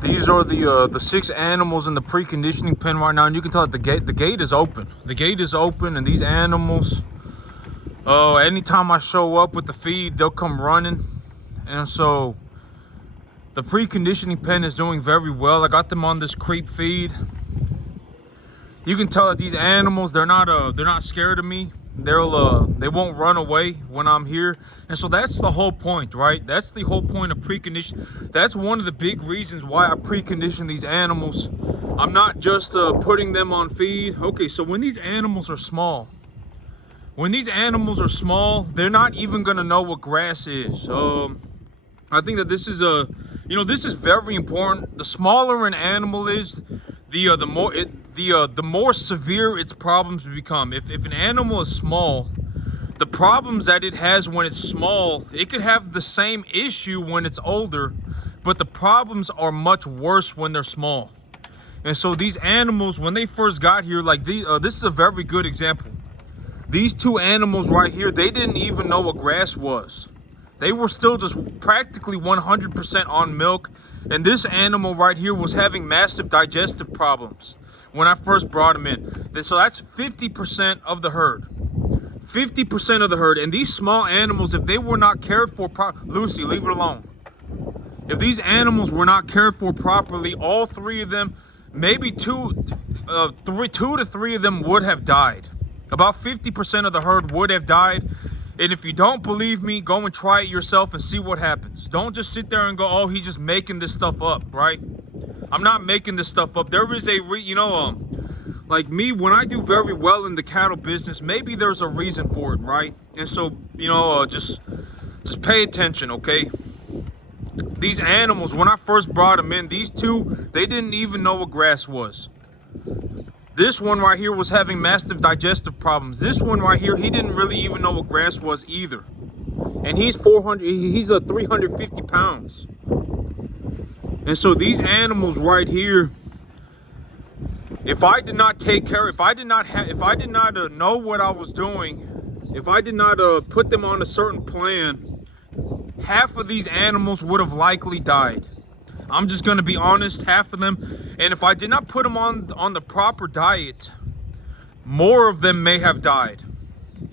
These are the 6 animals in the preconditioning pen right now, and you can tell that the gate is open. The gate is open, and these animals, anytime I show up with the feed, they'll come running. And so the preconditioning pen is doing very well. I got them on this creep feed. You can tell that these animals, they're not scared of me. They won't run away when I'm here. And so that's the whole point, right? That's the whole point of precondition. That's one of the big reasons why I precondition these animals. I'm not just putting them on feed. Okay, so when these animals are small, they're not even gonna know what grass is. I think that this is this is very important. The smaller an animal is, the more severe its problems become. If an animal is small, the problems that it has when it's small, it could have the same issue when it's older, but the problems are much worse when they're small. And so these animals, when they first got here, like this is a very good example. These 2 animals right here, they didn't even know what grass was. They were still just practically 100% on milk. And this animal right here was having massive digestive problems when I first brought him in. So that's 50% of the herd. 50% of the herd. And these small animals, if they were not cared for Lucy, leave it alone. If these animals were not cared for properly, all 3 of them, maybe 2 to 3 of them would have died. About 50% of the herd would have died. And if you don't believe me, go and try it yourself and see what happens. Don't just sit there and go, oh, he's just making this stuff up, right? I'm not making this stuff up. There is like me, when I do very well in the cattle business, maybe there's a reason for it, right? And so, just pay attention, okay? These animals, when I first brought them in, these 2, they didn't even know what grass was. This one right here was having massive digestive problems. This one right here, he didn't really even know what grass was either. And he's 350 pounds. And so these animals right here, if I did not take care, if I did not know what I was doing, if I did not put them on a certain plan, half of these animals would have likely died. I'm just going to be honest, half of them. And if I did not put them on the proper diet, more of them may have died.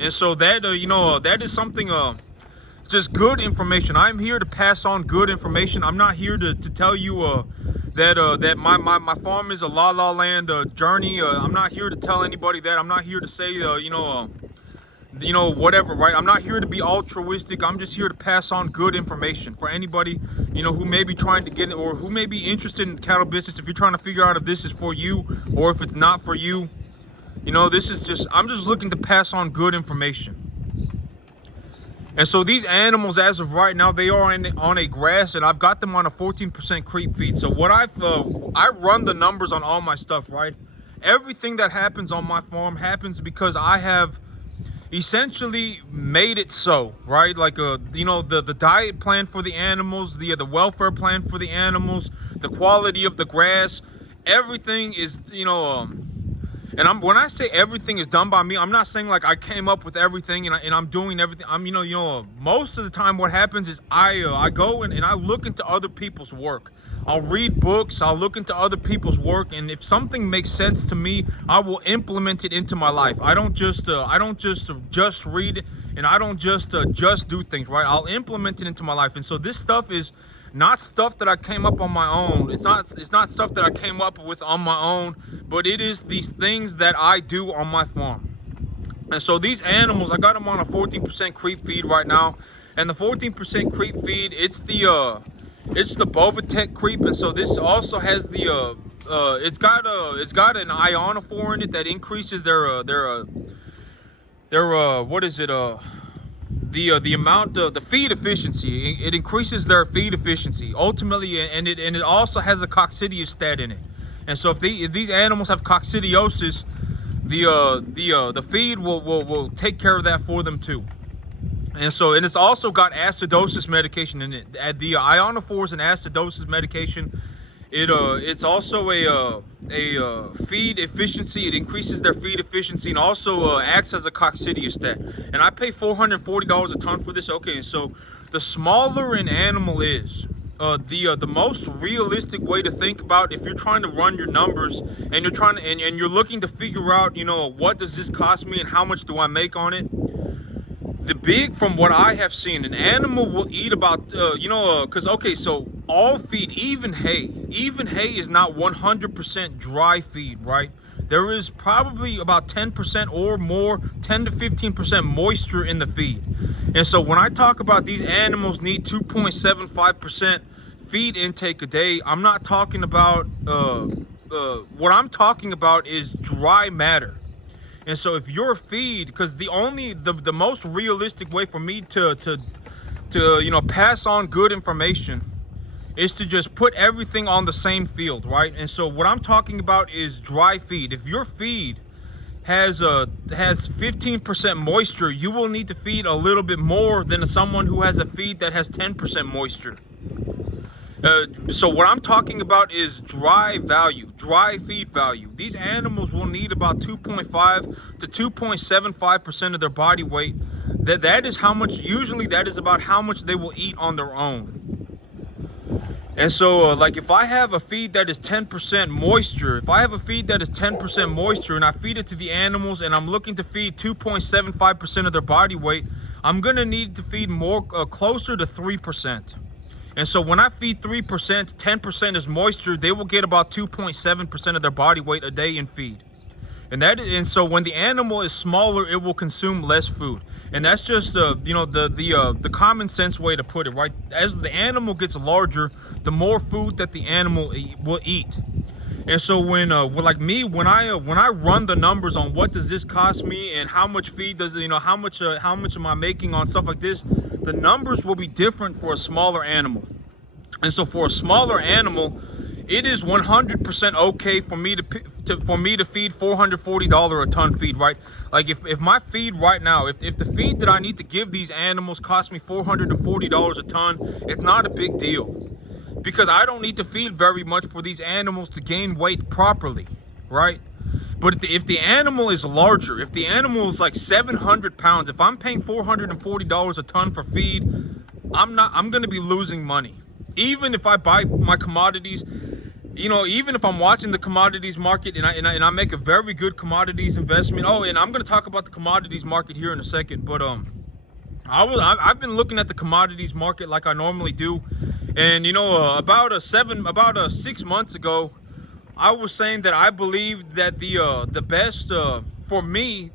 And so that, that is something, just good information. I'm here to pass on good information. I'm not here to tell you that my farm is a la la land journey. I'm not here to tell anybody that. I'm not here to say, whatever, right? I'm not here to be altruistic. I'm just here to pass on good information for anybody, who may be trying to get it, or who may be interested in the cattle business. If you're trying to figure out if this is for you or if it's not for you, this is just, I'm just looking to pass on good information. And so these animals, as of right now, they are on a grass, and I've got them on a 14% creep feed. So what I run the numbers on all my stuff, right? Everything that happens on my farm happens because I have essentially made it so, right? Like the diet plan for the animals, the welfare plan for the animals, the quality of the grass, everything is, and when I say everything is done by me, I'm not saying like I came up with everything and I'm doing everything. I'm most of the time what happens is I go and I look into other people's work. I'll read books, I'll look into other people's work, and if something makes sense to me, I will implement it into my life. I don't just read it, and I don't just do things, right? I'll implement it into my life. And so this stuff is not stuff that I came up on my own. It's not stuff that I came up with on my own, but it is these things that I do on my farm. And so these animals, I got them on a 14% creep feed right now, and the 14% creep feed, it's the Bovatech creep. And so this also has the it's got an ionophore in it that increases their what is it, the amount of the feed efficiency. It increases their feed efficiency ultimately, and it also has a coccidiostat in it. And so if these animals have coccidiosis, the feed will take care of that for them too. And it's also got acidosis medication in it. The ionophore is an acidosis medication. It's also a feed efficiency. It increases their feed efficiency and also acts as a coccidiostat. And I pay $440 a ton for this. Okay, so the smaller an animal is, the most realistic way to think about, if you're trying to run your numbers and you're trying to and you're looking to figure out, what does this cost me and how much do I make on it. From what I have seen, an animal will eat about, because, okay, so all feed, even hay is not 100% dry feed, right? There is probably about 10% or more, 10 to 15% moisture in the feed. And so when I talk about these animals need 2.75% feed intake a day, I'm not talking about, what I'm talking about is dry matter. And so if your feed, because the most realistic way for me to pass on good information is to just put everything on the same field, right? And so what I'm talking about is dry feed. If your feed has 15% moisture, you will need to feed a little bit more than someone who has a feed that has 10% moisture. So what I'm talking about is dry feed value. These animals will need about 2.5 to 2.75% of their body weight. That is how much, usually that is about how much they will eat on their own. And so like if I have a feed that is 10% moisture, and I feed it to the animals and I'm looking to feed 2.75% of their body weight, I'm gonna need to feed more, closer to 3%. And so when I feed 3%, 10% is moisture, they will get about 2.7% of their body weight a day in feed. And so when the animal is smaller, it will consume less food. And that's just the common sense way to put it, right? As the animal gets larger, the more food that the animal will eat. And so when I run the numbers on what does this cost me and how much feed does how much am I making on stuff like this, the numbers will be different for a smaller animal. And so for a smaller animal, it is 100% okay for me to feed $440 a ton feed, right? Like if my feed right now, if the feed that I need to give these animals costs me $440 a ton, it's not a big deal, because I don't need to feed very much for these animals to gain weight properly, right? But if the animal is larger, if the animal is like 700 pounds, if I'm paying $440 a ton for feed, I'm going to be losing money. Even if I buy my commodities, even if I'm watching the commodities market and I make a very good commodities investment. Oh, and I'm going to talk about the commodities market here in a second. But I've been looking at the commodities market like I normally do. And about 6 months ago, I was saying that I believe that the best for me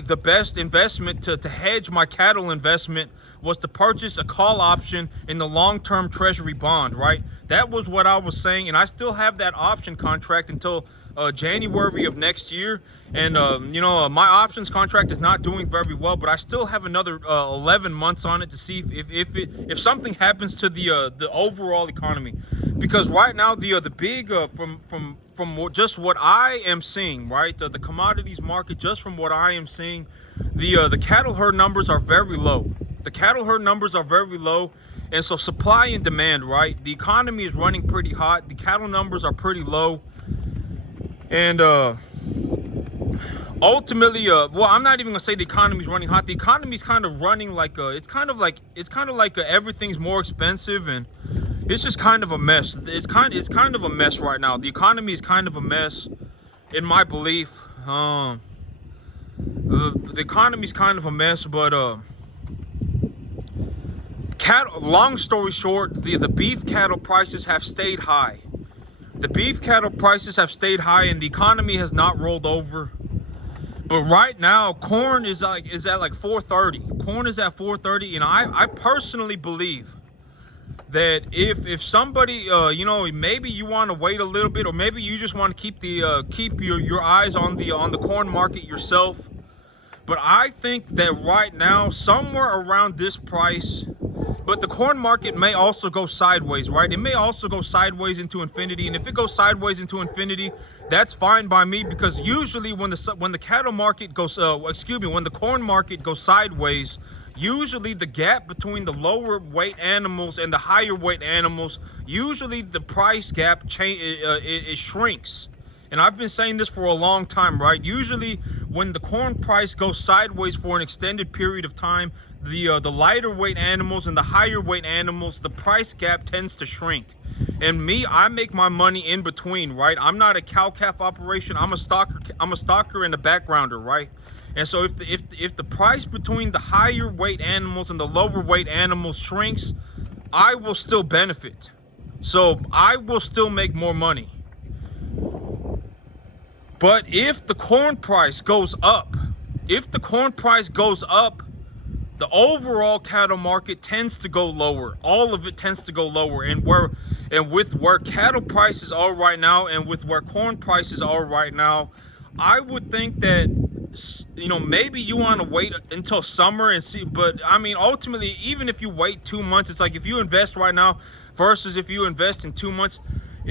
the best investment to hedge my cattle investment was to purchase a call option in the long-term treasury bond, right? That was what I was saying, and I still have that option contract until January of next year. And my options contract is not doing very well, but I still have another 11 months on it to see if something happens to the overall economy. Because right now the big from just what I am seeing, right, the commodities market, just from what I am seeing, the cattle herd numbers are very low. And so supply and demand, right? The economy is running pretty hot. The cattle numbers are pretty low. And ultimately, well, I'm not even gonna say the economy's running hot. The economy's kind of running like it's kind of like everything's more expensive, and it's just kind of a mess. It's kind of a mess right now. The economy is kind of a mess, in my belief. The economy's kind of a mess, but long story short, the beef cattle prices have stayed high. The beef cattle prices have stayed high, and the economy has not rolled over. But right now, corn is at like 430. Corn is at 430, and I personally believe that if somebody maybe you want to wait a little bit, or maybe you just want to keep your eyes on the corn market yourself. But I think that right now, somewhere around this price. But the corn market may also go sideways, right? It may also go sideways into infinity. And if it goes sideways into infinity, that's fine by me, because usually when the cattle market goes, when the corn market goes sideways, usually the gap between the lower weight animals and the higher weight animals, usually the price gap it shrinks. And I've been saying this for a long time, right? Usually when the corn price goes sideways for an extended period of time, the lighter weight animals and the higher weight animals, the price gap tends to shrink. And me, I make my money in between, right? I'm not a cow-calf operation. I'm a stalker and a backgrounder, right? And so if the price between the higher weight animals and the lower weight animals shrinks, I will still benefit. So I will still make more money. But if the corn price goes up, the overall cattle market tends to go lower. All of it tends to go lower. And with where cattle prices are right now and with where corn prices are right now, I would think that, you know, maybe you want to wait until summer and see. But I mean, ultimately, even if you wait 2 months, it's like if you invest right now versus if you invest in 2 months,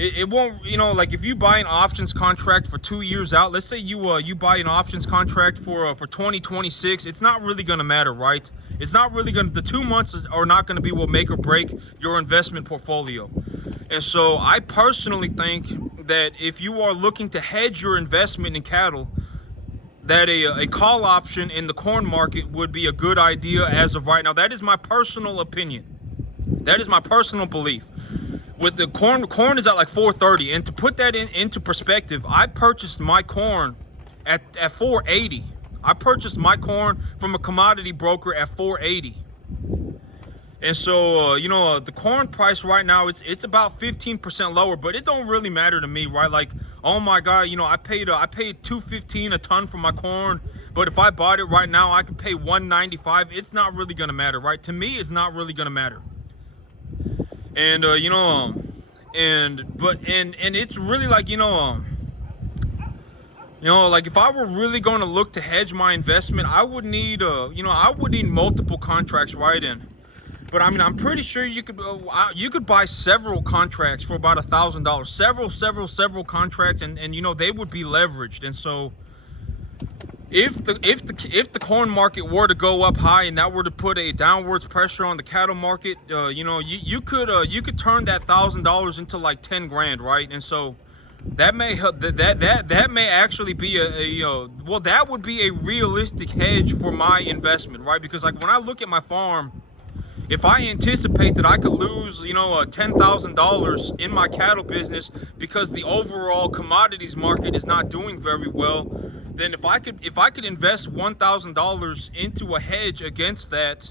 it won't, you know, like if you buy an options contract for 2 years out, let's say you buy an options contract for 2026, it's not really going to matter, right? It's not really going to, the 2 months are not going to be what make or break your investment portfolio. And so I personally think that if you are looking to hedge your investment in cattle, that a call option in the corn market would be a good idea as of right now. That is my personal opinion. That is my personal belief. With the corn is at like 430, and to put that into perspective, I purchased my corn at 480. I purchased my corn from a commodity broker at 480. And so you know, the corn price right now, it's about 15% lower, but it don't really matter to me, right? Like, oh my god, you know, I paid $215 a ton for my corn, but if I bought it right now, I could pay $195. It's not really gonna matter, right? To me, it's not really gonna matter. And you know, and it's really like, you know, like if I were really going to look to hedge my investment, I would need you know, I would need multiple contracts, right? But I mean, I'm pretty sure you could buy several contracts for about $1,000, several contracts, and you know, they would be leveraged. And so if the corn market were to go up high and that were to put a downwards pressure on the cattle market, you know, you could turn that $1,000 into like 10 grand, right? And so that may help. That may actually be well, that would be a realistic hedge for my investment, right? Because like when I look at my farm, if I anticipate that I could lose, you know, $10,000 in my cattle business because the overall commodities market is not doing very well, then if I could invest $1,000 into a hedge against that,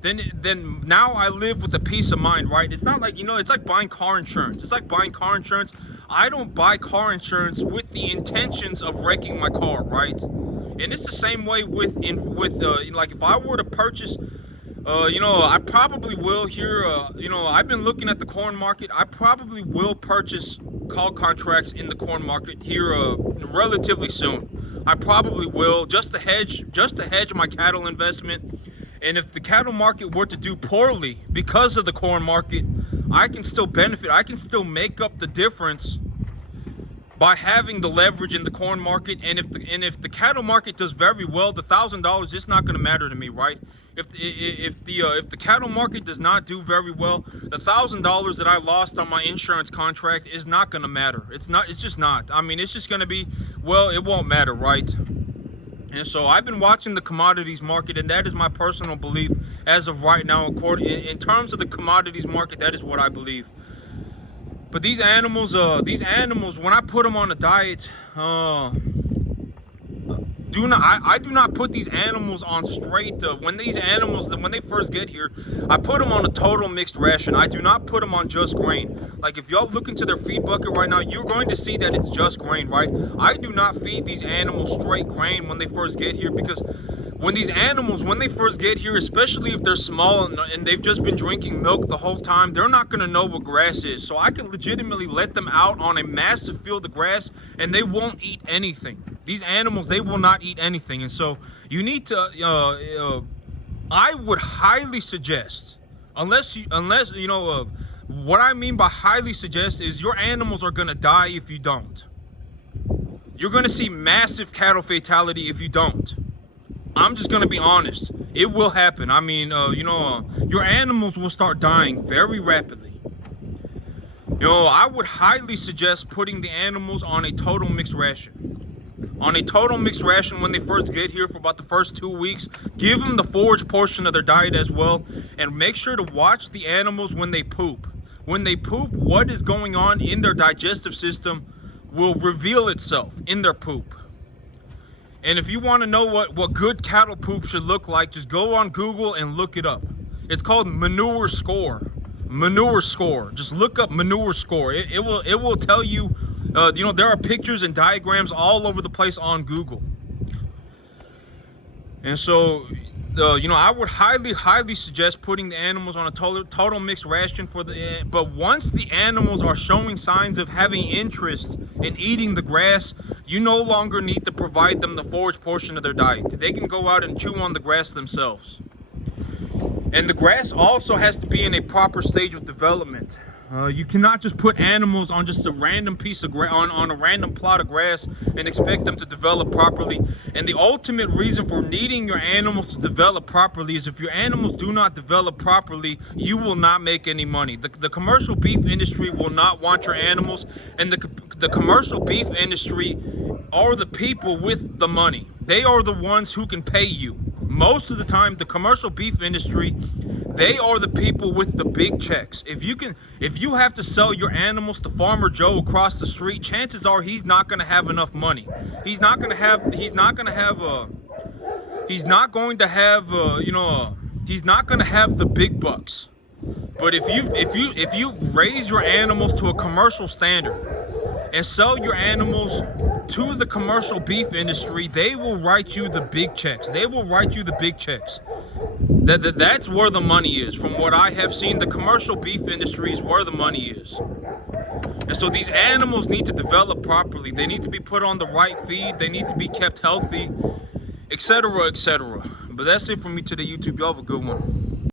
then now I live with a peace of mind, right? It's not like, you know, it's like buying car insurance. It's like buying car insurance. I don't buy car insurance with the intentions of wrecking my car, right? And it's the same way with like if I were to purchase, you know, I probably will here, you know, I've been looking at the corn market. I probably will purchase call contracts in the corn market here relatively soon. I probably will, just to hedge my cattle investment. And if the cattle market were to do poorly because of the corn market, I can still benefit. I can still make up the difference by having the leverage in the corn market. And if the cattle market does very well, the $1,000 is not going to matter to me, right? If the cattle market does not do very well, the $1,000 that I lost on my insurance contract is not going to matter. It's just not. I mean, it's just going to be, well, it won't matter, right? And so I've been watching the commodities market, and that is my personal belief as of right now. In terms of the commodities market, that is what I believe. But these animals, when I put them on a diet, I do not put these animals on straight. When they first get here, I put them on a total mixed ration. I do not put them on just grain. Like if y'all look into their feed bucket right now, you're going to see that it's just grain, right? I do not feed these animals straight grain when they first get here, because when they first get here, especially if they're small and they've just been drinking milk the whole time, they're not going to know what grass is. So I can legitimately let them out on a massive field of grass and they won't eat anything. These animals, they will not eat anything. And so you need to, I would highly suggest, unless you know, what I mean by highly suggest is your animals are going to die if you don't. You're going to see massive cattle fatality if you don't. I'm just going to be honest. It will happen. I mean, you know, your animals will start dying very rapidly. I would highly suggest putting the animals on a total mixed ration. On a total mixed ration when they first get here for about the first 2 weeks. Give them the forage portion of their diet as well. And make sure to watch the animals when they poop. When they poop, what is going on in their digestive system will reveal itself in their poop. And if you want to know what good cattle poop should look like, just go on Google and look it up. It's called manure score. Manure score. Just look up manure score. It will tell you. There are pictures and diagrams all over the place on Google. And so, I would highly suggest putting the animals on a total mixed ration but once the animals are showing signs of having interest in eating the grass, you no longer need to provide them the forage portion of their diet. They can go out and chew on the grass themselves. And the grass also has to be in a proper stage of development. You cannot just put animals on just a random piece of on a random plot of grass and expect them to develop properly. And the ultimate reason for needing your animals to develop properly is if your animals do not develop properly, you will not make any money. The commercial beef industry will not want your animals, and the commercial beef industry are the people with the money. They are the ones who can pay you. Most of the time, the commercial beef industry, they are the people with the big checks. If you have to sell your animals to Farmer Joe across the street, chances are he's not going to have enough money. He's not going to have the big bucks. But if you raise your animals to a commercial standard and sell your animals to the commercial beef industry, they will write you the big checks. They will write you the big checks. That's where the money is. From what I have seen, the commercial beef industry is where the money is. And so these animals need to develop properly. They need to be put on the right feed. They need to be kept healthy, etc., etc. But that's it for me today, YouTube. Y'all have a good one.